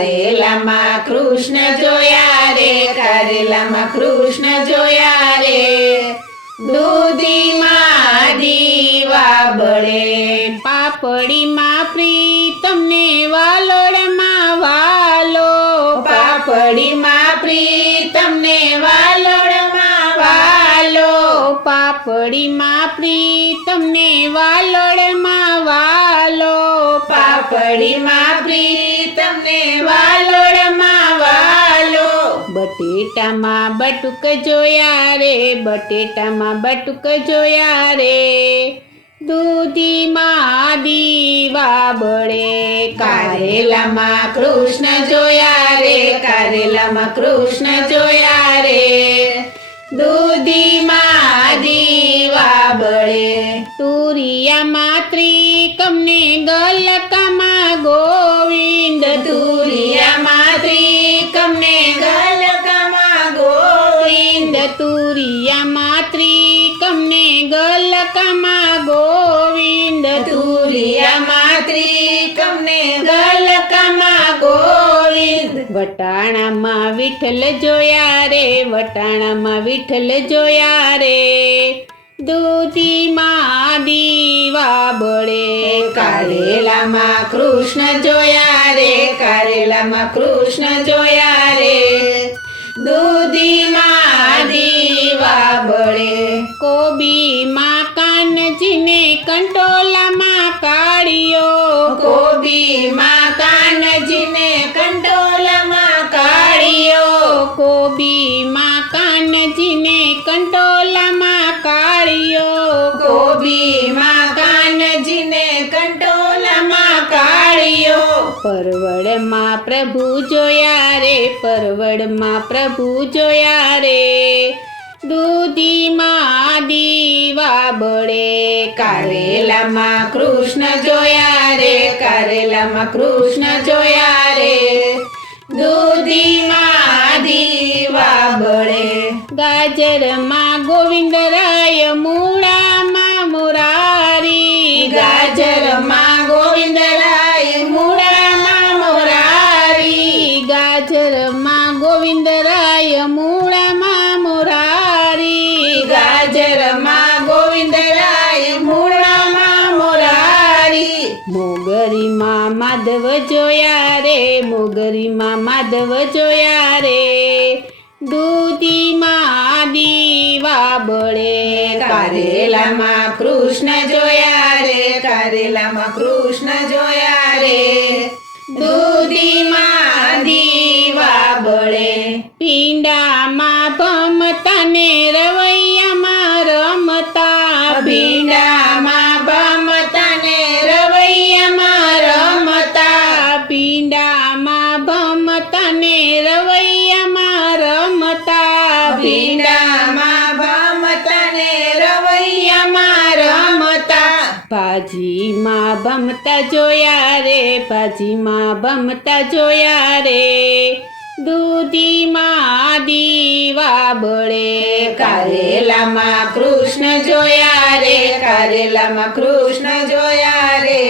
કારેલામાં કૃષ્ણ જોયા રે, કારેલામાં કૃષ્ણ જોયા રે. દૂધીમાં દીવા બળે, પાપડીમાં પ્રીતમને વાલોડમાં વાલો. પાપડીમાં પ્રીતમને વાલોડમાં વાલો. પાપડીમાં પ્રીતમને વાલોડમાં વાલો. પાપડીમાં પ્રીતમને વાલોડમાં વાલો. બટેટામાં બટુક જોયા રે, બટેટામાં બટુક જોયા રે. દૂધીમાં દીવા બળે, કારેલામાં કૃષ્ણ જોયા રે, કારેલામાં કૃષ્ણ જોયા રે. દૂધીમાં દીવા બળે, તુરિયામાં ત્રિકમને ગલકામાં ગોવિંદ. તુરિયામાં ત્રિકમને ગલકામાં ગોવિંદ. તુરિયામાં ત્રિકમને ગલકામાં ગોવિંદ. તુરિયામાં ત્રિકમને ગલકામાં ગોવિંદ. વટાણામાં વિઠ્ઠલ જોયા રે, વટાણામાં વિઠ્ઠલ જોયા રે. દૂધીમાં દીવા બળે, કારેલામાં કૃષ્ણ જોયા રે, કારેલામાં કૃષ્ણ જોયા રે. દૂધીમાં દીવા બળે, કોબીમાં કાનજીને કંટોલામાં કાઢ્યો. કોબીમાં કાનજીને કંટોલામાં કાઢ્યો. કોબીમાં કાનજીને કંટોલામાં કાઢ્યો. કોબીમાં કાનજીને કંટોલામાં કાઢ્યો. પરવળમાં પ્રભુ જોયા રે, પરવળમાં પ્રભુ જોયા રે. દૂધીમાં દીવા બળે, કારેલામાં કૃષ્ણ જોયા રે, કારેલામાં કૃષ્ણ જોયા રે. દૂધીમાં દીવા બળે, ગાજરમાં ગોવિંદરાય મૂળામાં મુરારી. ગાજરમાં ગોવિંદરાય મૂળામાં મોરારી. ગાજરમાં ગોવિંદરાય મૂળામાં મુરારી. ગાજરમાં ગોવિંદરાય મૂળામાં મોરારી. મોગરીમાં માધવ જોયા રે, મોગરીમાં માધવ જોયા રે. દૂધીમાં દીવા બળે, કારેલામાં કૃષ્ણ જોયા રે, કારેલામાં કૃષ્ણ જોયા રે. દૂધીમાં દીવા બળે, પીંડામાં ભમતા ને રવૈયામાં રમતા. ભીંડામાં ભમતા ને રવૈયામાં રમતા. પીંડામાં ભમતા ને રવૈયામાં રમતા. ભીંડામાં ભમતા ને રવૈયામાં રમતા. ભાજીમાં ભમતા જોયા રે, ભાજીમાં ભમતા જોયા રે. દૂધીમાં દીવા બળે, કારેલામાં કૃષ્ણ જોયા રે, કારેલામાં કૃષ્ણ જોયા રે.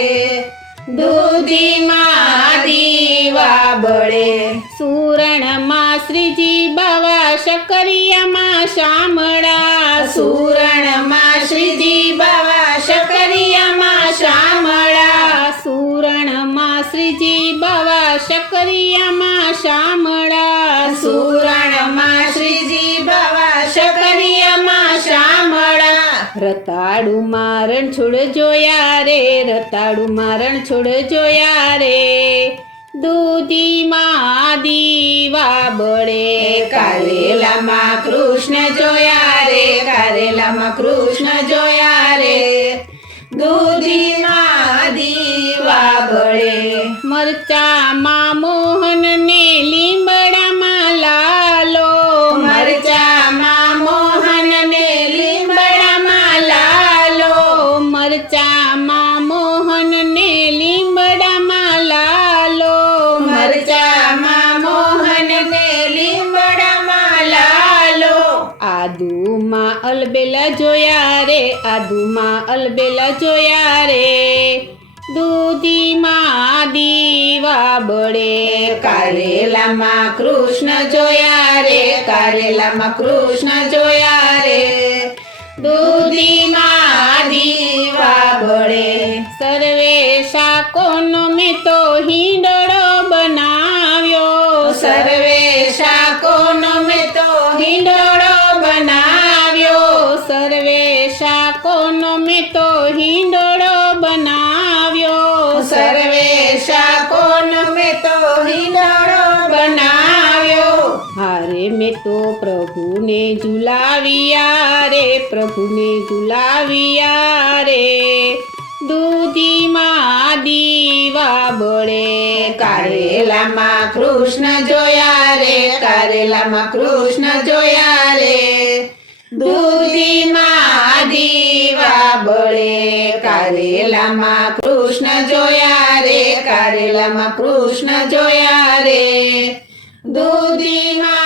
દૂધીમાં દીવા બળે, સુરણમાં શ્રીજી બાવા શકરિયામાં શામળા. સુરણમાં શ્રીજી બાવા શકરિયામાં શામળા. સુરણમાં શ્રીજી બાવા શકરિયામાં શામળા. સુરણમાં શ્રીજી બાવા શકરિયામાં શામળા. રતાળુમાં રણછોડ જોયા રે, રતાળુમાં રણછોડ જોયા રે. દૂધીમાં દીવા બળે, કારેલામાં કૃષ્ણ જોયા રે, કારેલામાં કૃષ્ણ જોયા રે. દૂધીમાં દીવા બળે, મરચામાં મોહન ને લીમડામાં લાલો. મરચામાં મોહન ને લીમડામાં લાલો. મરચામાં મોહન ને લીમડામાં લાલો. મરચામાં મોહન ને લીમડામાં લાલો. આદુમાં અલબેલા જોયા રે, આદુમાં અલબેલા જોયા રે. દૂધીમાં દીવા બળે કારેલામાં કૃષ્ણ જોયા રે, કારેલામાં કૃષ્ણ જોયા રે, દૂધીમાં દીવા બળે. સર્વે શાકોનો મેં તો હિંડોળો બનાવ્યો, સર્વે શાકોનો મેં તો હિંડોળો બનાવ્યો, સર્વે શાકોનો મેં તો હિંડોળો બનાવ્યો, સર્વે શાકોનો મેં તો હિંડોળો બનાવ્યો. હારે મેં તો પ્રભુને ઝુલાવ્યા રે, પ્રભુને ઝુલાવ્યા રે, દૂધીમાં દીવા બળે. કારેલામાં કૃષ્ણ જોયા રે, કારેલામાં કૃષ્ણ જોયા રે, દૂધીમાં દીવા બળે. કારેલામાં કૃષ્ણ જોયા રે, કારેલામાં કૃષ્ણ જોયા રે, દૂધીમાં